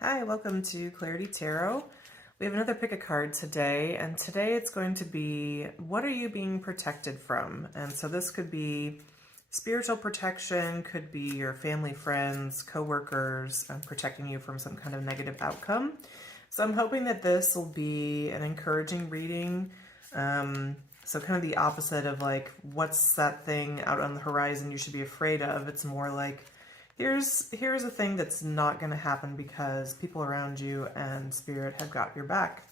Hi, welcome to Clarity Tarot. We have another pick a card today, and today it's going to be, what are you being protected from? And so this could be spiritual protection, could be your family, friends, co-workers, protecting you from some kind of negative outcome. So I'm hoping that this will be an encouraging reading. So kind of the opposite of like, what's that thing out on the horizon you should be afraid of? It's more like, here's a thing that's not going to happen because people around you and spirit have got your back.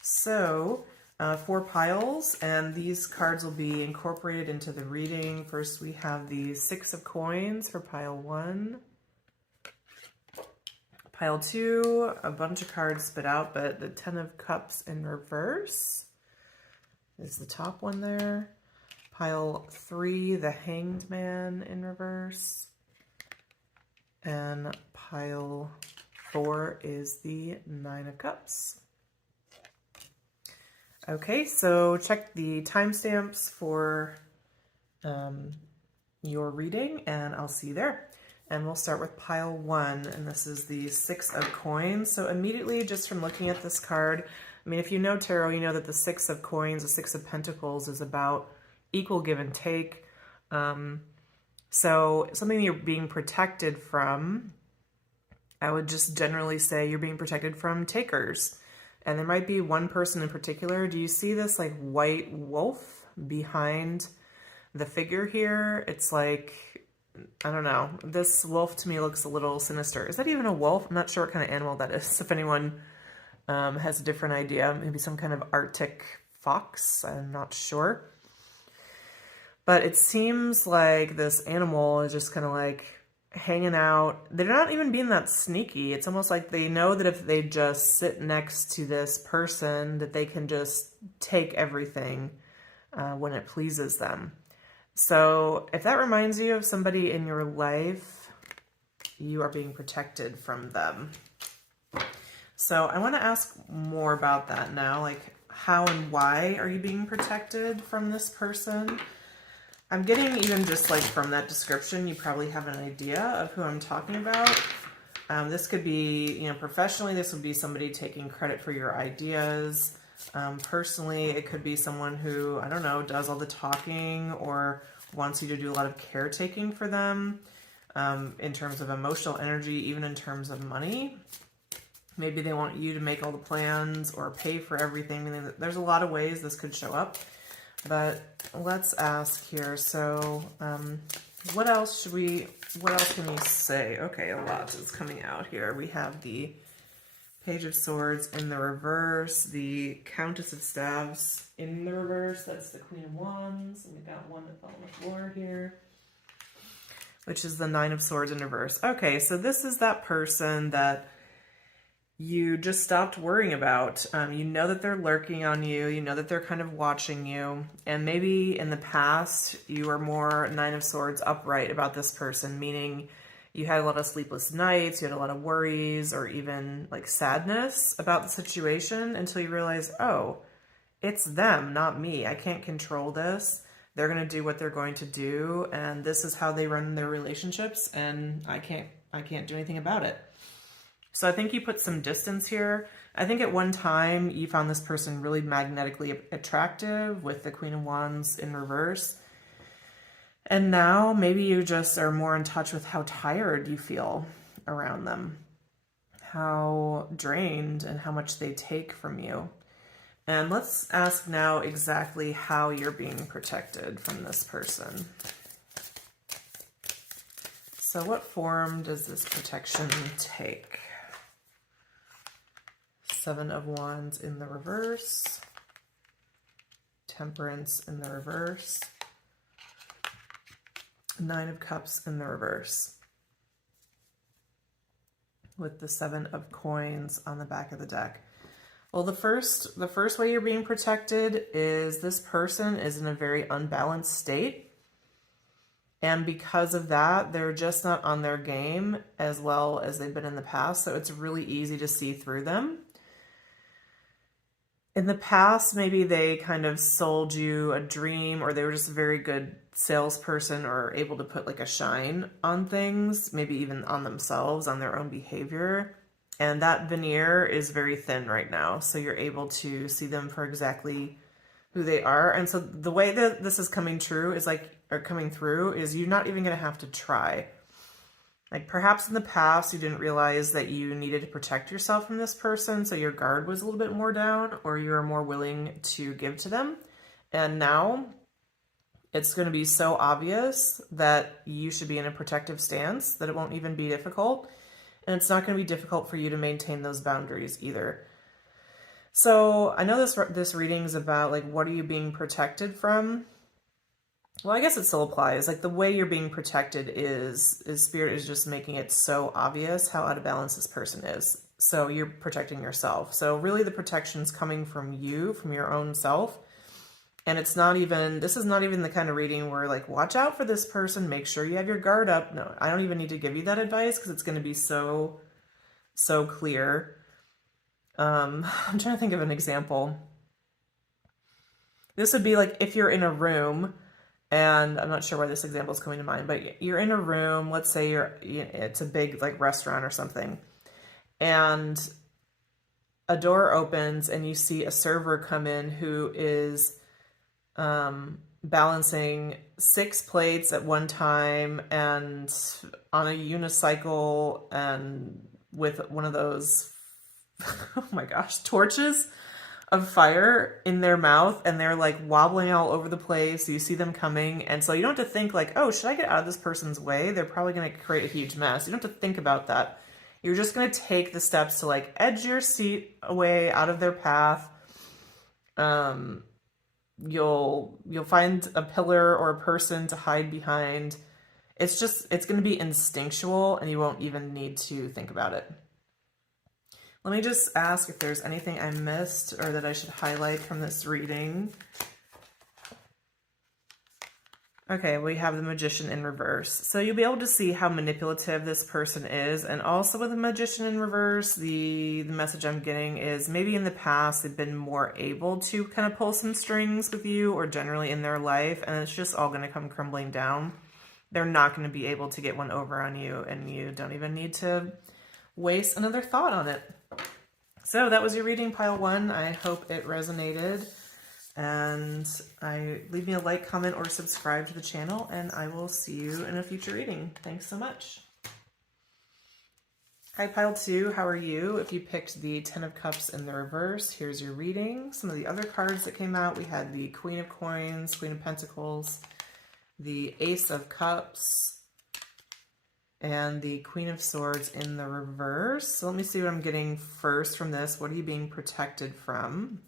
So 4 piles, and these cards will be incorporated into the reading. First we have the 6 of coins for pile 1. Pile 2, a bunch of cards spit out, but the 10 of cups in reverse is the top one there. Pile 3, the hanged man in reverse. And pile 4 is the 9 of cups. Okay, so check the timestamps for your reading, and I'll see you there. And we'll start with pile 1, and this is the 6 of coins. So immediately, just from looking at this card, I mean, if you know tarot, you know that the 6 of coins, the 6 of pentacles, is about equal give and take. So something you're being protected from, I would just generally say you're being protected from takers. And there might be one person in particular. Do you see this like white wolf behind the figure here? It's like, I don't know. This wolf to me looks a little sinister. Is that even a wolf? I'm not sure what kind of animal that is. If anyone has a different idea, maybe some kind of Arctic fox. I'm not sure. But it seems like this animal is just kind of like hanging out. They're not even being that sneaky. It's almost like they know that if they just sit next to this person, that they can just take everything when it pleases them. So if that reminds you of somebody in your life, you are being protected from them. So I want to ask more about that now. Like, how and why are you being protected from this person? I'm getting, even just like from that description, you probably have an idea of who I'm talking about. This could be, professionally, this would be somebody taking credit for your ideas. Personally, it could be someone who, I don't know, does all the talking or wants you to do a lot of caretaking for them in terms of emotional energy, even in terms of money. Maybe they want you to make all the plans or pay for everything. There's a lot of ways this could show up. But let's ask here. So what else can we say? Okay, a lot is coming out here. We have the Page of Swords in the reverse, the Countess of Staves in the reverse. That's the Queen of Wands. And we got one that fell on the floor here, which is the 9 of Swords in reverse. Okay, so this is that person that you just stopped worrying about. You know that they're lurking on you. You know that they're kind of watching you. And maybe in the past, you were more 9 of Swords upright about this person, meaning you had a lot of sleepless nights, you had a lot of worries, or even like sadness about the situation until you realize, oh, it's them, not me. I can't control this. They're going to do what they're going to do, and this is how they run their relationships, and I can't do anything about it. So I think you put some distance here. I think at one time you found this person really magnetically attractive with the Queen of Wands in reverse. And now maybe you just are more in touch with how tired you feel around them, how drained and how much they take from you. And let's ask now exactly how you're being protected from this person. So what form does this protection take? 7 of Wands in the reverse, Temperance in the reverse, 9 of Cups in the reverse, with the 7 of Coins on the back of the deck. Well, the first way you're being protected is this person is in a very unbalanced state. And because of that, they're just not on their game as well as they've been in the past. So it's really easy to see through them. In the past, maybe they kind of sold you a dream, or they were just a very good salesperson or able to put like a shine on things, maybe even on themselves, on their own behavior. And that veneer is very thin right now, so you're able to see them for exactly who they are. And so the way that this is coming through is you're not even going to have to try. Like perhaps in the past you didn't realize that you needed to protect yourself from this person, so your guard was a little bit more down, or you were more willing to give to them. And now it's going to be so obvious that you should be in a protective stance that it won't even be difficult. And it's not going to be difficult for you to maintain those boundaries either. So I know this reading is about like, what are you being protected from? Well, I guess it still applies. Like the way you're being protected is Spirit is just making it so obvious how out of balance this person is. So you're protecting yourself. So really the protection's coming from you, from your own self. And this is not even the kind of reading where like, watch out for this person, make sure you have your guard up. No, I don't even need to give you that advice because it's going to be so clear. I'm trying to think of an example. This would be like if you're in a room, and I'm not sure why this example is coming to mind, but you're in a room, let's say it's a big like restaurant or something, and a door opens and you see a server come in who is balancing 6 plates at one time and on a unicycle and with one of those, oh my gosh, torches of fire in their mouth, and they're like wobbling all over the place. You see them coming, and so you don't have to think like, oh, should I get out of this person's way? They're probably going to create a huge mess. You don't have to think about that. You're just going to take the steps to like edge your seat away out of their path. You'll find a pillar or a person to hide behind. It's going to be instinctual, and you won't even need to think about it. Let me just ask if there's anything I missed or that I should highlight from this reading. Okay, we have the Magician in reverse. So you'll be able to see how manipulative this person is. And also with the Magician in reverse, the message I'm getting is maybe in the past they've been more able to kind of pull some strings with you or generally in their life, and it's just all going to come crumbling down. They're not going to be able to get one over on you, and you don't even need to waste another thought on it. So that was your reading, pile 1. I hope it resonated, and leave me a like, comment, or subscribe to the channel, and I will see you in a future reading. Thanks so much. Hi, pile 2. How are you? If you picked the 10 of Cups in the reverse, here's your reading. Some of the other cards that came out, we had the Queen of Coins, Queen of Pentacles, the Ace of Cups, and the Queen of Swords in the reverse. So let me see what I'm getting first from this. What are you being protected from?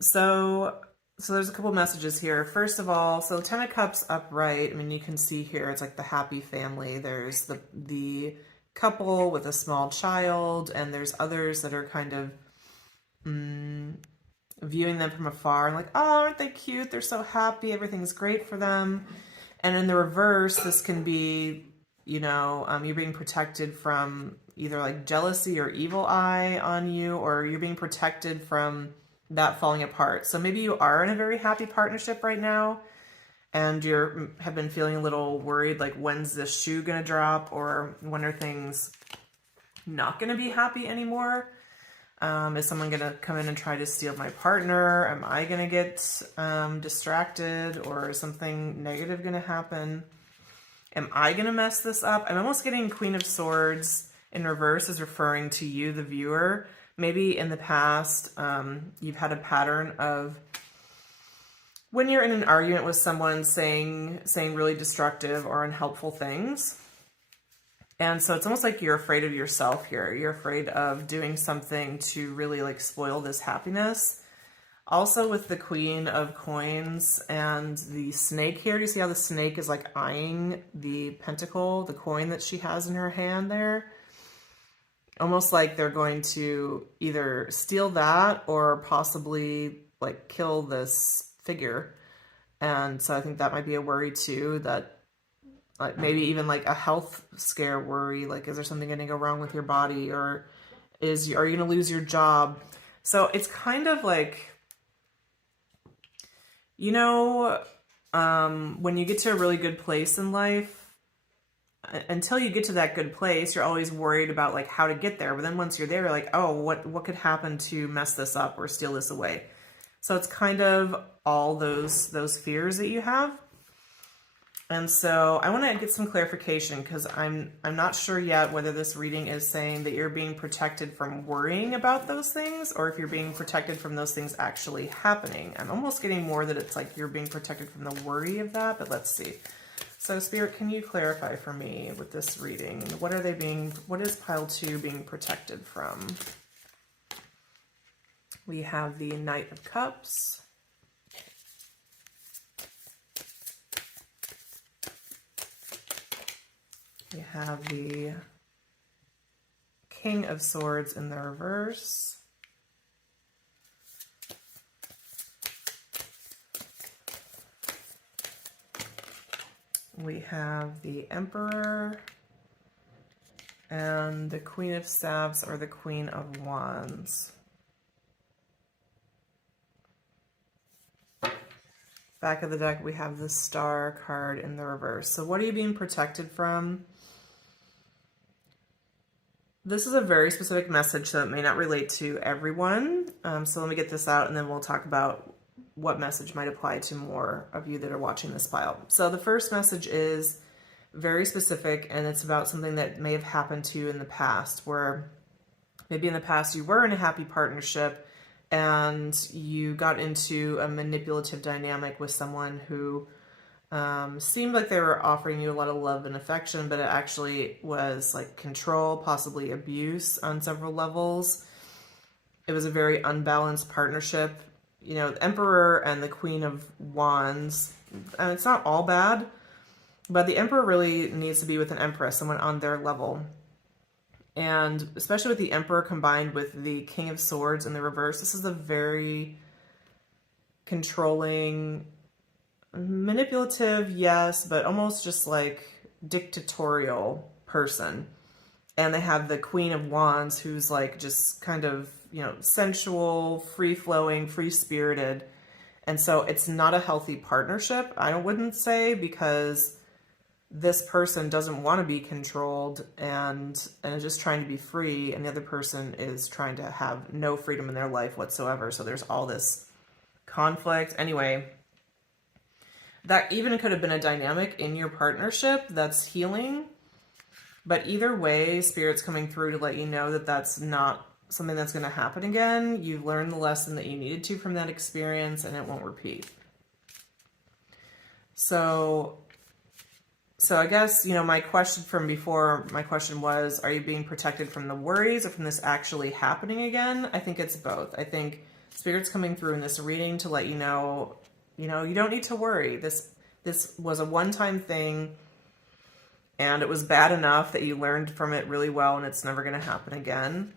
So there's a couple messages here. First of all, so 10 of Cups upright. I mean, you can see here, it's like the happy family. There's the couple with a small child, and there's others that are kind of viewing them from afar and like, oh, aren't they cute? They're so happy. Everything's great for them. And in the reverse, this can be, you're being protected from either like jealousy or evil eye on you, or you're being protected from that falling apart. So maybe you are in a very happy partnership right now, and have been feeling a little worried, like when's this shoe gonna drop, or when are things not gonna be happy anymore? Is someone gonna come in and try to steal my partner? Am I gonna get distracted, or is something negative gonna happen? Am I gonna mess this up? I'm almost getting Queen of Swords in reverse is referring to you, the viewer. Maybe in the past, you've had a pattern of when you're in an argument with someone saying really destructive or unhelpful things. And so it's almost like you're afraid of yourself here. You're afraid of doing something to really like spoil this happiness. Also with the Queen of Coins and the snake here, do you see how the snake is like eyeing the pentacle, the coin that she has in her hand there? Almost like they're going to either steal that or possibly like kill this figure. And so I think that might be a worry too, that maybe even like a health scare worry, like is there something going to go wrong with your body, or are you going to lose your job? So it's kind of like, when you get to a really good place in life, until you get to that good place, you're always worried about like how to get there. But then once you're there, you're like, oh, what could happen to mess this up or steal this away? So it's kind of all those fears that you have. And so I want to get some clarification because I'm not sure yet whether this reading is saying that you're being protected from worrying about those things or if you're being protected from those things actually happening. I'm almost getting more that it's like you're being protected from the worry of that, but let's see. So Spirit, can you clarify for me with this reading? What is pile 2 being protected from? We have the Knight of Cups. We have the King of Swords in the reverse. We have the Emperor and the Queen of Staves or the Queen of Wands. Back of the deck, we have the Star card in the reverse. So what are you being protected from? This is a very specific message that may not relate to everyone. So let me get this out and then we'll talk about what message might apply to more of you that are watching this pile. So the first message is very specific and it's about something that may have happened to you in the past where maybe in the past you were in a happy partnership and you got into a manipulative dynamic with someone who seemed like they were offering you a lot of love and affection, but it actually was like control, possibly abuse on several levels. It was a very unbalanced partnership. You know, the Emperor and the Queen of Wands, and it's not all bad, but the Emperor really needs to be with an Empress, someone on their level. And especially with the Emperor combined with the King of Swords in the reverse, this is a very controlling, manipulative, yes, but almost just like dictatorial person. And they have the Queen of Wands who's like just kind of, you know, sensual, free-flowing, free-spirited. And so it's not a healthy partnership, I wouldn't say, because this person doesn't want to be controlled and is just trying to be free, and the other person is trying to have no freedom in their life whatsoever. So there's all this conflict. Anyway, that even could have been a dynamic in your partnership that's healing. But either way, Spirit's coming through to let you know that that's not something that's going to happen again. You've learned the lesson that you needed to from that experience and it won't repeat. So I guess, you know, my question from before, my question was, are you being protected from the worries or from this actually happening again? I think it's both. I think Spirit's coming through in this reading to let you know, you don't need to worry. This was a one-time thing and it was bad enough that you learned from it really well and it's never going to happen again.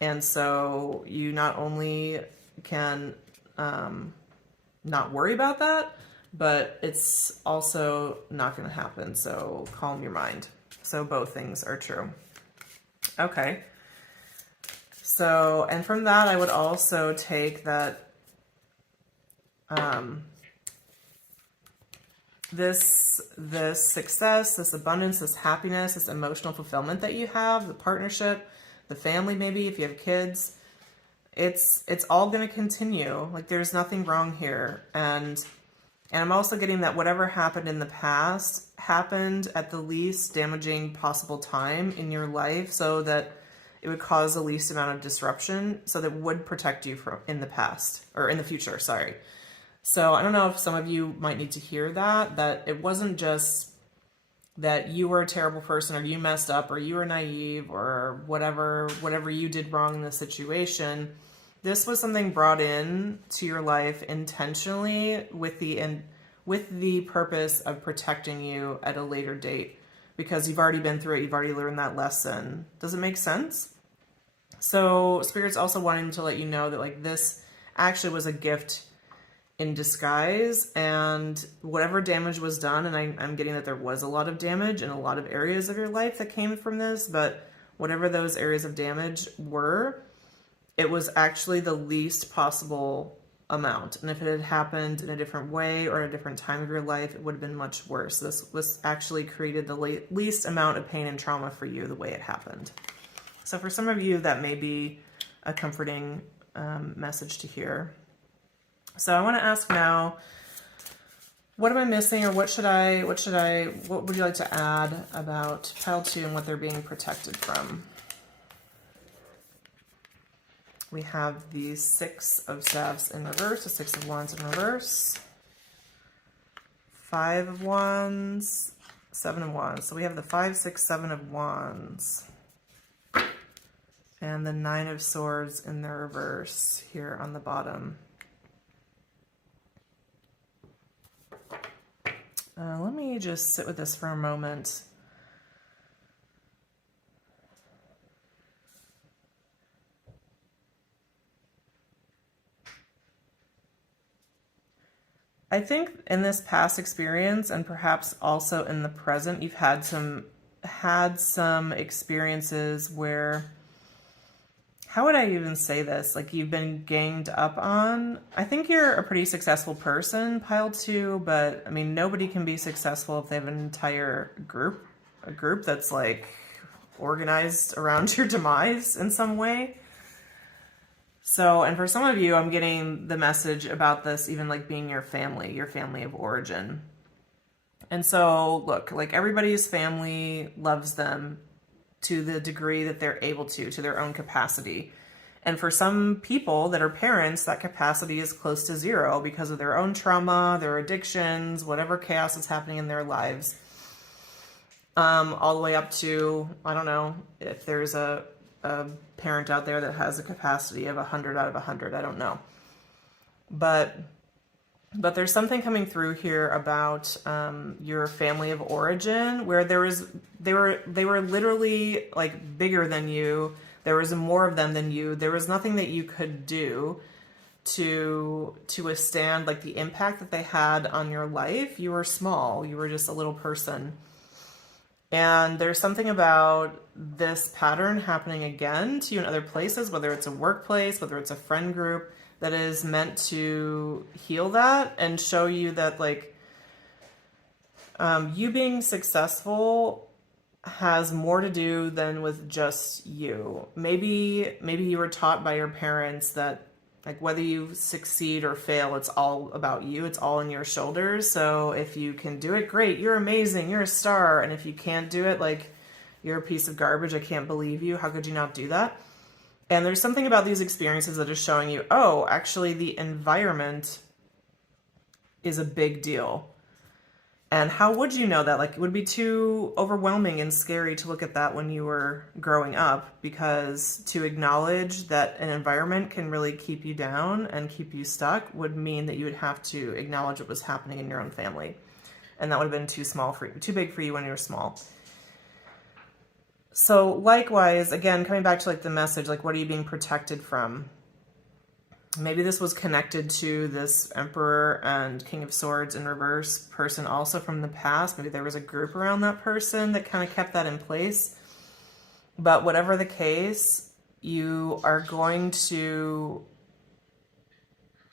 And so you not only can not worry about that, but it's also not going to happen. So calm your mind. So both things are true. Okay. So, and from that, I would also take that this success, this abundance, this happiness, this emotional fulfillment that you have, the partnership, the family, maybe if you have kids, it's all going to continue. Like there's nothing wrong here. And I'm also getting that whatever happened in the past happened at the least damaging possible time in your life so that it would cause the least amount of disruption, so that would protect you from in the past or in the future, sorry. So I don't know if some of you might need to hear that it wasn't just that you were a terrible person or you messed up or you were naive or whatever you did wrong in the situation. This was something brought in to your life intentionally with the purpose of protecting you at a later date, because you've already been through it, you've already learned that lesson. Does it make sense? So Spirit's also wanting to let you know that like this actually was a gift in disguise, and whatever damage was done, and I'm getting that there was a lot of damage in a lot of areas of your life that came from this, but whatever those areas of damage were, it was actually the least possible amount. And if it had happened in a different way or a different time of your life, it would have been much worse. This actually created the least amount of pain and trauma for you the way it happened. So for some of you, that may be a comforting message to hear. So I want to ask now, what am I missing, or what would you like to add about pile 2 and what they're being protected from? We have the 6 of staffs in reverse, the 6 of wands in reverse, 5 of wands, 7 of wands. So we have the 5, 6, 7 of wands, and the 9 of swords in the reverse here on the bottom. Let me just sit with this for a moment. I think in this past experience, and perhaps also in the present, you've had some experiences where, how would I even say this? Like, you've been ganged up on. I think you're a pretty successful person, pile 2, but I mean, nobody can be successful if they have an entire group, a group that's like organized around your demise in some way. So, and for some of you, I'm getting the message about this even like being your family of origin. And so, look, like, everybody's family loves them to the degree that they're able to their own capacity. And for some people that are parents, that capacity is close to 0 because of their own trauma, their addictions, whatever chaos is happening in their lives. All the way up to, I don't know, if there's a parent out there that has a capacity of 100 out of 100, I don't know. But there's something coming through here about your family of origin, where they were literally like bigger than you. There was more of them than you. There was nothing that you could do to withstand like the impact that they had on your life. You were small. You were just a little person. And there's something about this pattern happening again to you in other places, whether it's a workplace, whether it's a friend group, that is meant to heal that and show you that, like, you being successful has more to do than with just you. Maybe you were taught by your parents that, like, whether you succeed or fail, it's all about you. It's all on your shoulders. So if you can do it, great. You're amazing. You're a star. And if you can't do it, like, you're a piece of garbage. I can't believe you. How could you not do that? And there's something about these experiences that is showing you, oh, actually the environment is a big deal. And how would you know that? Like, it would be too overwhelming and scary to look at that when you were growing up, because to acknowledge that an environment can really keep you down and keep you stuck would mean that you would have to acknowledge what was happening in your own family. And that would have been too big for you when you were small. So likewise, again, coming back to like the message, like, what are you being protected from? Maybe this was connected to this Emperor and King of Swords in reverse person also from the past. Maybe there was a group around that person that kind of kept that in place. But whatever the case, you are going to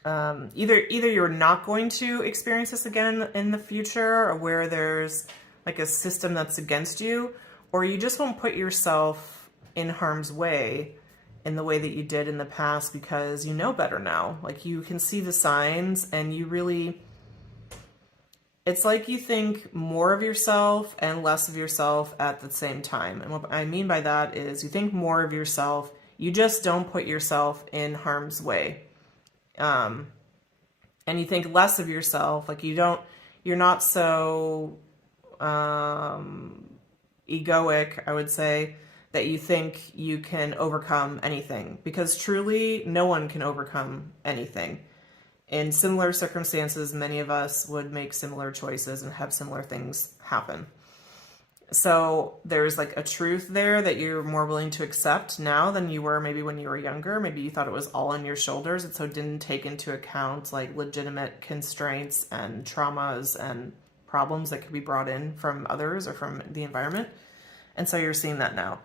either you're not going to experience this again in the future, or where there's like a system that's against you, or you just won't put yourself in harm's way in the way that you did in the past, because you know better now. Like, you can see the signs, and you really, it's like you think more of yourself and less of yourself at the same time. And what I mean by that is, you think more of yourself, you just don't put yourself in harm's way. And you think less of yourself, like you're not so egoic, I would say, that you think you can overcome anything, because truly no one can overcome anything. In similar circumstances, many of us would make similar choices and have similar things happen. So there's like a truth there that you're more willing to accept now than you were maybe when you were younger. Maybe you thought it was all on your shoulders, and so didn't take into account like legitimate constraints and traumas and problems that could be brought in from others or from the environment. And so you're seeing that now.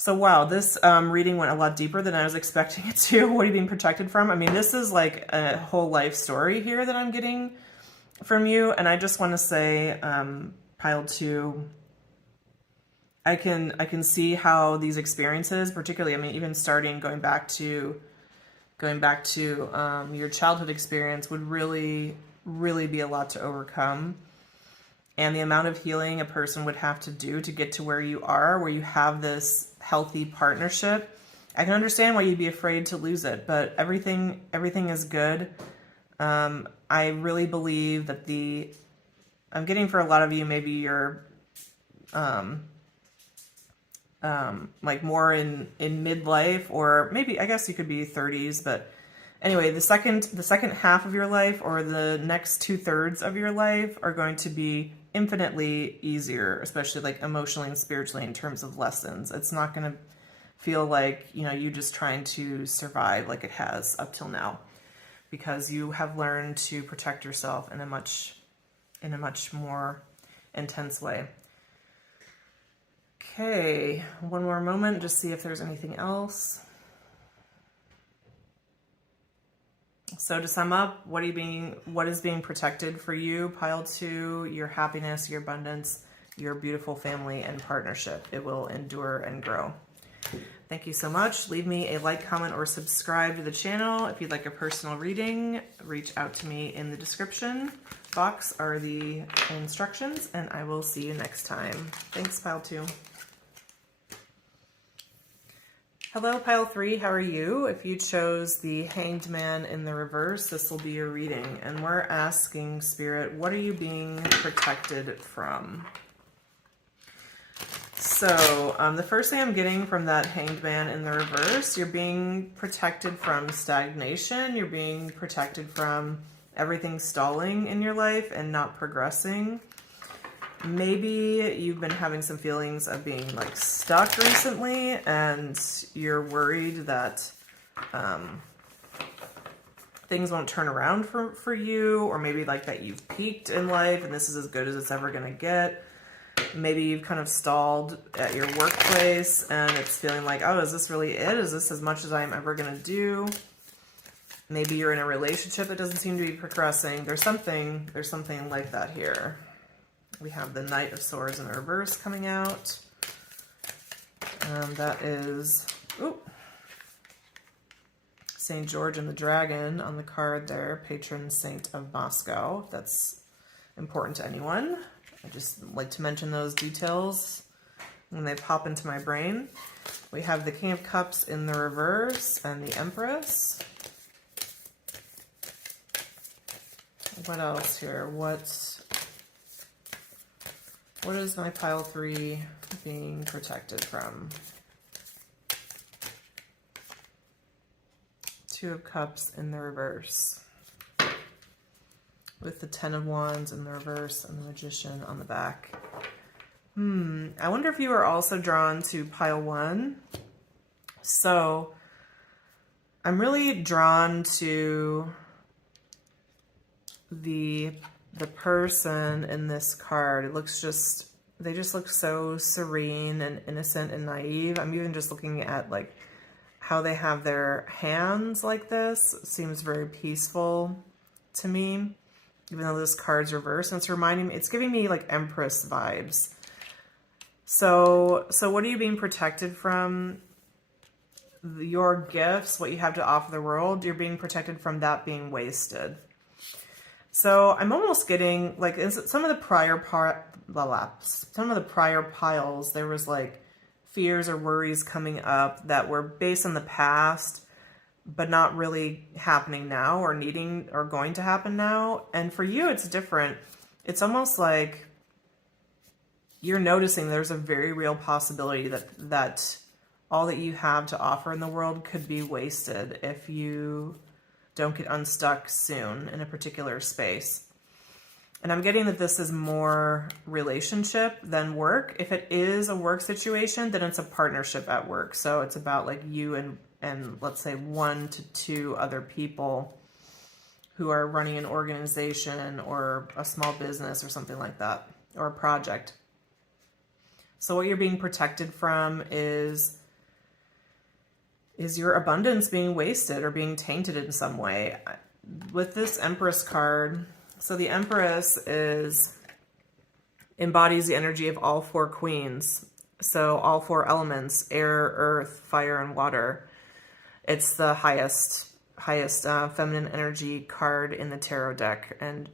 So wow, this reading went a lot deeper than I was expecting it to. What are you being protected from? I mean, this is like a whole life story here that I'm getting from you. And I just want to say, pile 2, I can see how these experiences, particularly, I mean, even going back to your childhood experience would really, really be a lot to overcome. And the amount of healing a person would have to do to get to where you are, where you have this healthy partnership. I can understand why you'd be afraid to lose it, but everything is good. I really believe that I'm getting for a lot of you, maybe you're like more in midlife, or maybe, I guess you could be 30s, but anyway, the second half of your life, or the next 2/3 of your life, are going to be infinitely easier, especially like emotionally and spiritually in terms of lessons. It's not going to feel like, you just trying to survive like it has up till now, because you have learned to protect yourself in a much more intense way. Okay, one more moment, just see if there's anything else. So to sum up, what is being protected for you? Pile 2, your happiness, your abundance, your beautiful family and partnership. It will endure and grow. Thank you so much. Leave me a like, comment, or subscribe to the channel. If you'd like a personal reading, reach out to me in the description box are the instructions, and I will see you next time. Thanks, Pile 2. Hello, Pile 3, how are you? If you chose the Hanged Man in the reverse, this will be your reading. And we're asking, Spirit, what are you being protected from? So, the first thing I'm getting from that Hanged Man in the reverse, you're being protected from stagnation. You're being protected from everything stalling in your life and not progressing. Maybe you've been having some feelings of being like stuck recently, and you're worried that things won't turn around for you, or maybe like that you've peaked in life and this is as good as it's ever going to get. Maybe you've kind of stalled at your workplace and it's feeling like, oh, is this really it? Is this as much as I'm ever going to do? Maybe you're in a relationship that doesn't seem to be progressing. There's something like that here. We have the Knight of Swords in the reverse coming out. That is St. George and the Dragon on the card there, patron saint of Moscow. That's important to anyone. I just like to mention those details when they pop into my brain. We have the King of Cups in the reverse and the Empress. What else here? What is my Pile 3 being protected from? Two of Cups in the reverse, with the Ten of Wands in the reverse and the Magician on the back. I wonder if you are also drawn to Pile 1. So I'm really drawn to the person in this card. They just look so serene and innocent and naive. I'm even just looking at like how they have their hands like this. It seems very peaceful to me, even though this card's reversed. And it's giving me like Empress vibes. So what are you being protected from? Your gifts, what you have to offer the world, you're being protected from that being wasted. So I'm almost getting like in some of the prior piles, there was like fears or worries coming up that were based on the past, but not really happening now, or needing or going to happen now. And for you, it's different. It's almost like you're noticing there's a very real possibility that all that you have to offer in the world could be wasted if you don't get unstuck soon in a particular space. And I'm getting that this is more relationship than work. If it is a work situation, then it's a partnership at work. So it's about like you and let's say 1 to 2 other people who are running an organization or a small business or something like that, or a project. So what you're being protected from is is your abundance being wasted or being tainted in some way? With this Empress card, so the Empress embodies the energy of all four queens. So all four elements: air, earth, fire, and water. It's the highest feminine energy card in the tarot deck, and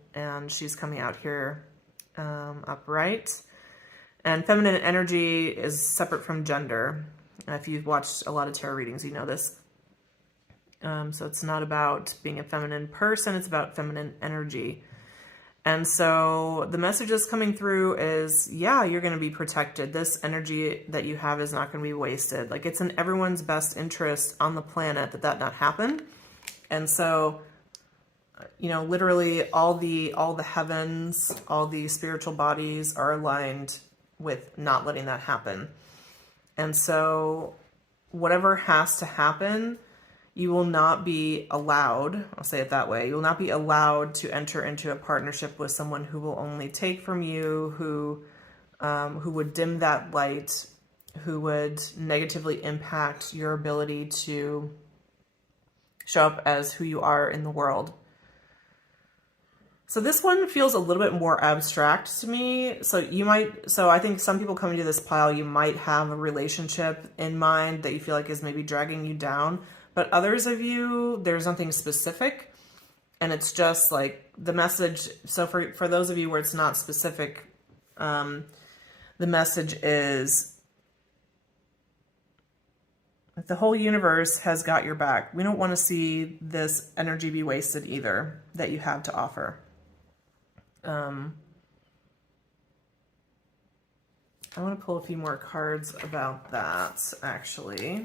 she's coming out here upright. And feminine energy is separate from gender. If you've watched a lot of tarot readings, you know this. So it's not about being a feminine person, it's about feminine energy. And so the message that's coming through is, yeah, you're going to be protected. This energy that you have is not going to be wasted. Like, it's in everyone's best interest on the planet that not happen. And so, you know, literally all the heavens, all the spiritual bodies are aligned with not letting that happen. And so whatever has to happen, you will not be allowed, I'll say it that way, you will not be allowed to enter into a partnership with someone who will only take from you, who would dim that light, who would negatively impact your ability to show up as who you are in the world. So this one feels a little bit more abstract to me. So I think some people coming to this pile, you might have a relationship in mind that you feel like is maybe dragging you down. But others of you, there's nothing specific, and it's just like the message. So for those of you where it's not specific, the message is that the whole universe has got your back. We don't want to see this energy be wasted either that you have to offer. I want to pull a few more cards about that, actually.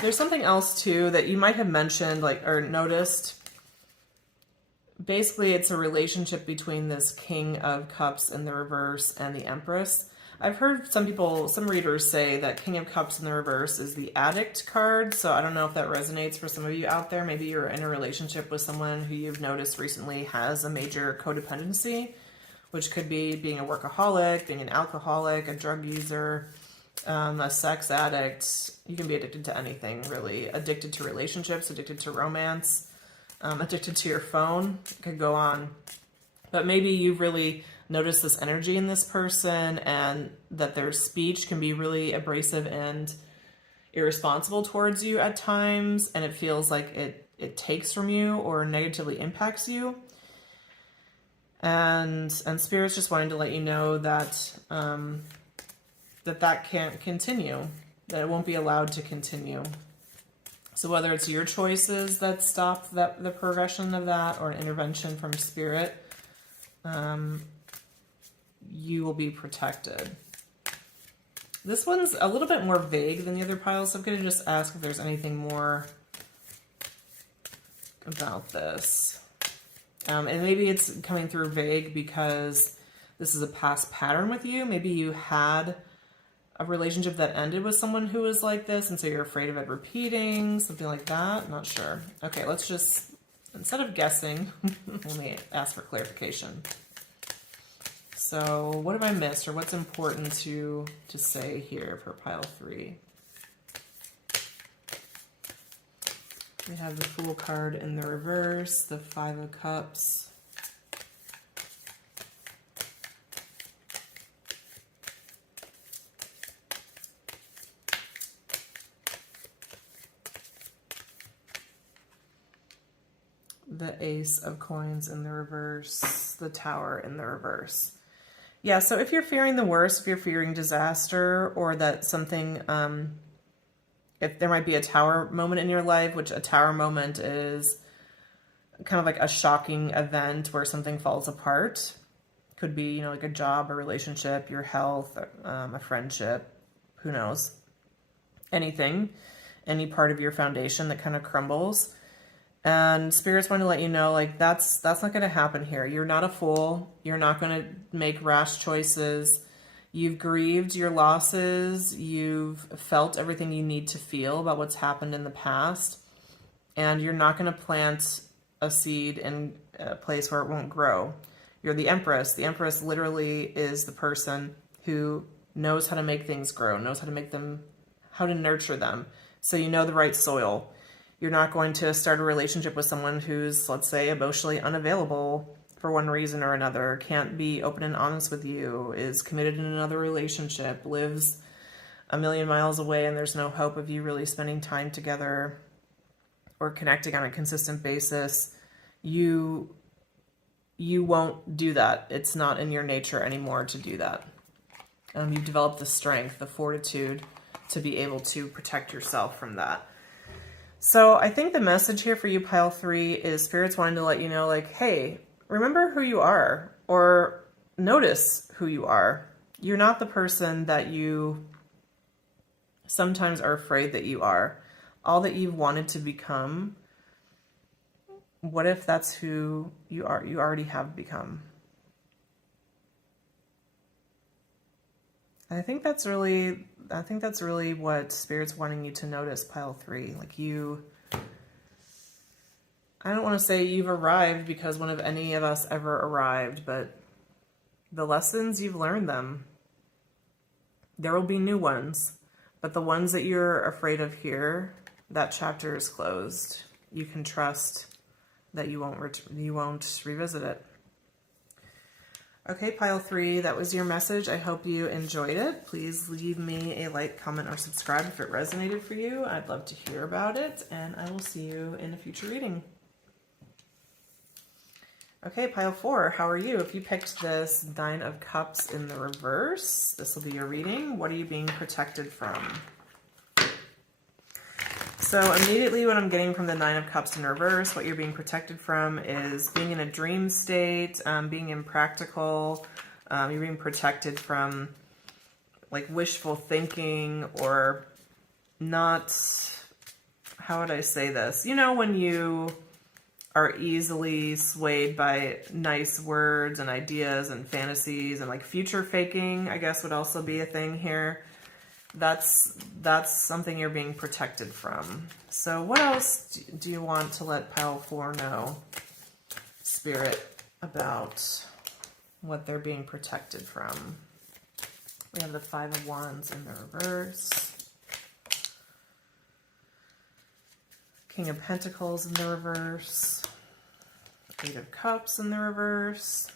There's something else too that you might have mentioned, like, or noticed. Basically, it's a relationship between this King of Cups in the reverse and the Empress. I've heard some readers say that King of Cups in the reverse is the addict card. So I don't know if that resonates for some of you out there. Maybe you're in a relationship with someone who you've noticed recently has a major codependency, which could be being a workaholic, being an alcoholic, a drug user, a sex addict. You can be addicted to anything, really. Addicted to relationships, addicted to romance, addicted to your phone. It could go on. But maybe you've really noticed this energy in this person, and that their speech can be really abrasive and irresponsible towards you at times, and it feels like it takes from you or negatively impacts you. And Spirit's just wanting to let you know that that can't continue, that it won't be allowed to continue. So whether it's your choices that stop the progression of that, or an intervention from Spirit, you will be protected. This one's a little bit more vague than the other piles, so I'm going to just ask if there's anything more about this. And maybe it's coming through vague because this is a past pattern with you. Maybe you had a relationship that ended with someone who was like this, and so you're afraid of it repeating, something like that. I'm not sure. Okay, let's just, instead of guessing, let me ask for clarification. So what have I missed, or what's important to say here for pile 3? We have the Fool card in the reverse, the 5 of Cups. The Ace of Coins in the reverse, the Tower in the reverse. Yeah, so if you're fearing the worst, if you're fearing disaster, or that something, if there might be a tower moment in your life, which a tower moment is kind of like a shocking event where something falls apart. Could be, you know, like a job, a relationship, your health, a friendship, who knows. Anything, any part of your foundation that kind of crumbles. And Spirit's want to let you know, like, that's not going to happen here. You're not a fool. You're not going to make rash choices. You've grieved your losses. You've felt everything you need to feel about what's happened in the past. And you're not going to plant a seed in a place where it won't grow. You're the Empress. The Empress literally is the person who knows how to make things grow, knows how to nurture them. So you know the right soil. You're not going to start a relationship with someone who's, let's say, emotionally unavailable for one reason or another, can't be open and honest with you, is committed in another relationship, lives a million miles away, and there's no hope of you really spending time together or connecting on a consistent basis. You won't do that. It's not in your nature anymore to do that. You've developed the strength, the fortitude to be able to protect yourself from that. So I think the message here for you, pile 3, is Spirit's wanting to let you know, like, hey, remember who you are, or notice who you are. You're not the person that you sometimes are afraid that you are. All that you've wanted to become, what if that's who you are? You already have become. And I think that's really what Spirit's wanting you to notice, pile 3. Like I don't want to say you've arrived, because one of any of us ever arrived, but the lessons, you've learned them. There will be new ones, but the ones that you're afraid of here, that chapter is closed. You can trust that you won't revisit it. Okay, pile 3, that was your message. I hope you enjoyed it. Please leave me a like, comment, or subscribe if it resonated for you. I'd love to hear about it, and I will see you in a future reading. Okay, pile 4, how are you? If you picked this 9 of Cups in the reverse, this will be your reading. What are you being protected from? So immediately what I'm getting from the 9 of Cups in reverse, what you're being protected from is being in a dream state, being impractical. You're being protected from like wishful thinking, or not, how would I say this? You know, when you are easily swayed by nice words and ideas and fantasies, and like future faking, I guess, would also be a thing here. That's something you're being protected from. So what else do you want to let pile 4 know, Spirit, about what they're being protected from? We have the 5 of Wands in the reverse, King of Pentacles in the reverse, 8 of Cups in the reverse,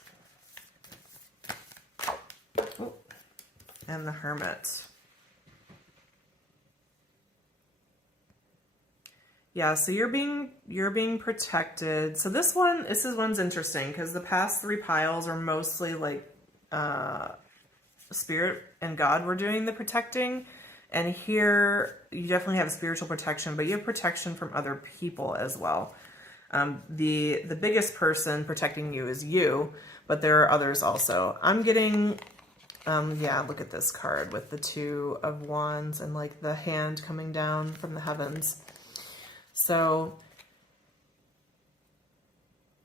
and the Hermit. Yeah, so you're being protected. So this one's interesting, because the past 3 piles are mostly like Spirit and God were doing the protecting. And here you definitely have spiritual protection, but you have protection from other people as well. The biggest person protecting you is you, but there are others also. I'm getting, yeah, look at this card with the 2 of Wands and like the hand coming down from the heavens. So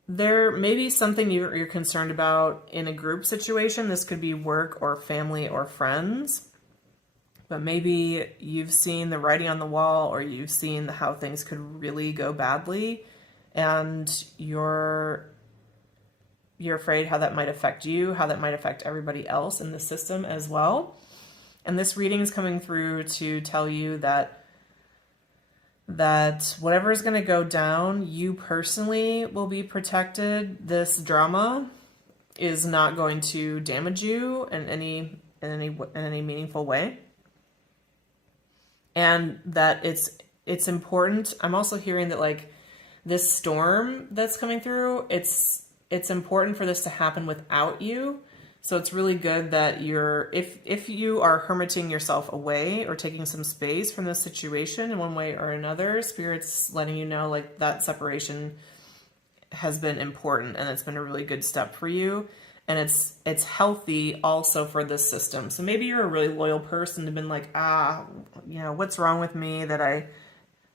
there may be something you're concerned about in a group situation. This could be work or family or friends, but maybe you've seen the writing on the wall, or you've seen how things could really go badly, and you're afraid how that might affect you, how that might affect everybody else in the system as well. And this reading is coming through to tell you that whatever is going to go down, you personally will be protected. This drama is not going to damage you in any meaningful way, and that it's important. I'm also hearing that like this storm that's coming through, it's important for this to happen without you. So it's really good that if you are hermiting yourself away or taking some space from this situation in one way or another, Spirit's letting you know like that separation has been important, and it's been a really good step for you. And it's healthy also for this system. So maybe you're a really loyal person and been like, what's wrong with me that I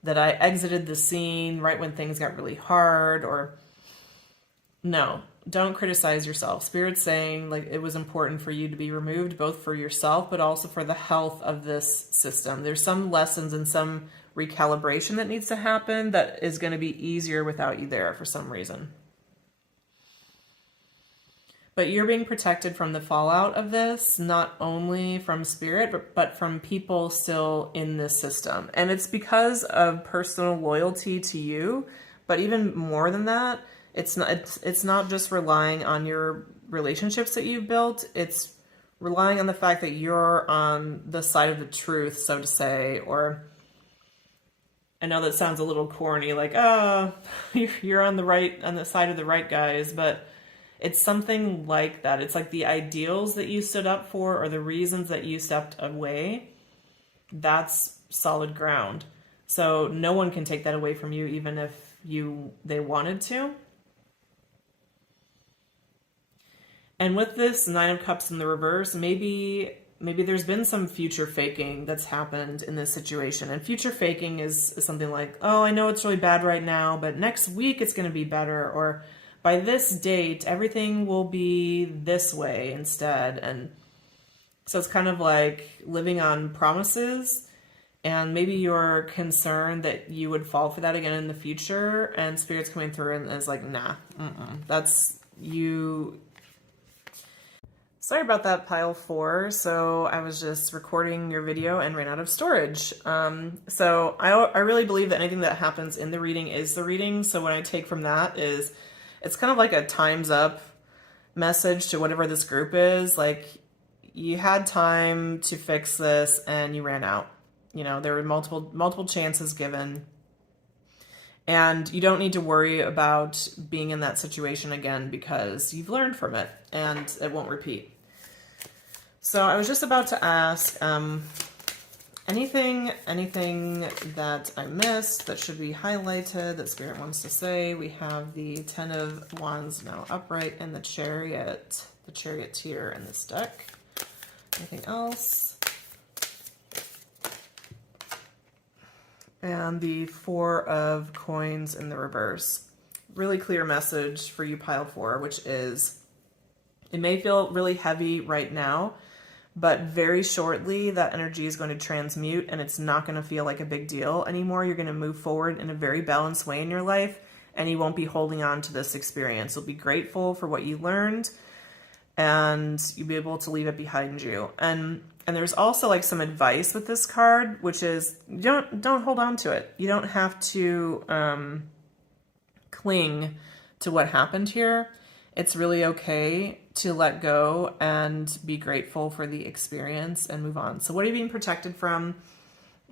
exited the scene right when things got really hard, or no. Don't criticize yourself. Spirit's saying like it was important for you to be removed, both for yourself, but also for the health of this system. There's some lessons and some recalibration that needs to happen that is going to be easier without you there for some reason. But you're being protected from the fallout of this, not only from spirit, but from people still in this system. And it's because of personal loyalty to you, but even more than that, it's not just relying on your relationships that you've built, it's relying on the fact that you're on the side of the truth, so to say, or I know that sounds a little corny, like, oh, you're on the side of the right guys, but it's something like that. It's like the ideals that you stood up for or the reasons that you stepped away. That's solid ground. So no one can take that away from you, even if they wanted to. And with this Nine of Cups in the reverse, maybe there's been some future faking that's happened in this situation. And future faking is something like, oh, I know it's really bad right now, but next week it's going to be better. Or by this date, everything will be this way instead. And so it's kind of like living on promises. And maybe you're concerned that you would fall for that again in the future. And Spirit's coming through and is like, nah, that's you. Sorry about that, pile 4. So I was just recording your video and ran out of storage. So I really believe that anything that happens in the reading is the reading. So what I take from that is it's kind of like a time's up message to whatever this group is. Like, you had time to fix this and you ran out. You know, there were multiple chances given. And you don't need to worry about being in that situation again because you've learned from it and it won't repeat. So I was just about to ask, anything that I missed that should be highlighted that Spirit wants to say. We have the 10 of Wands now upright and the Charioteer in this deck. Anything else? And the 4 of Coins in the reverse. Really clear message for you, pile 4, which is, it may feel really heavy right now, but very shortly that energy is going to transmute and it's not going to feel like a big deal anymore. You're going to move forward in a very balanced way in your life and you won't be holding on to this experience. You'll be grateful for what you learned and you'll be able to leave it behind you. And there's also like some advice with this card, which is don't hold on to it. You don't have to cling to what happened here. It's really okay to let go and be grateful for the experience and move on. So what are you being protected from?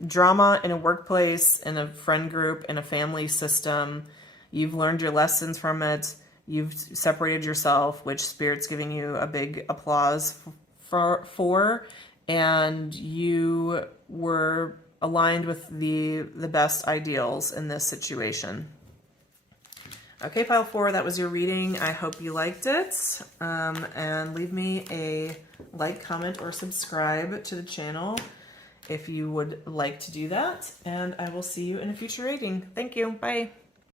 Drama in a workplace, in a friend group, in a family system. You've learned your lessons from it. You've separated yourself, which Spirit's giving you a big applause for. And you were aligned with the best ideals in this situation. Okay, pile 4, that was your reading. I hope you liked it. And leave me a like, comment, or subscribe to the channel if you would like to do that. And I will see you in a future reading. Thank you. Bye.